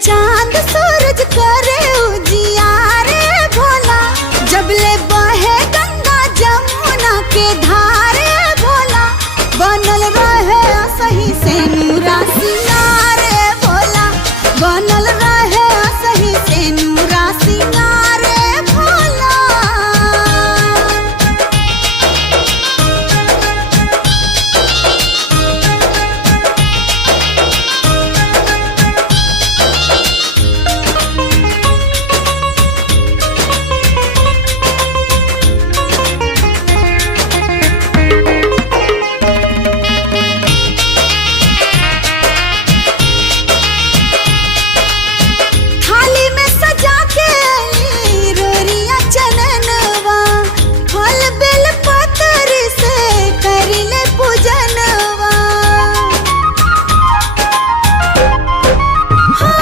चांद सूरज करे उजियारे भोला, जबले बहे गंगा जमुना के धारे भोला, बनल रहे सही से नूरा सिंगारे भोला, बनल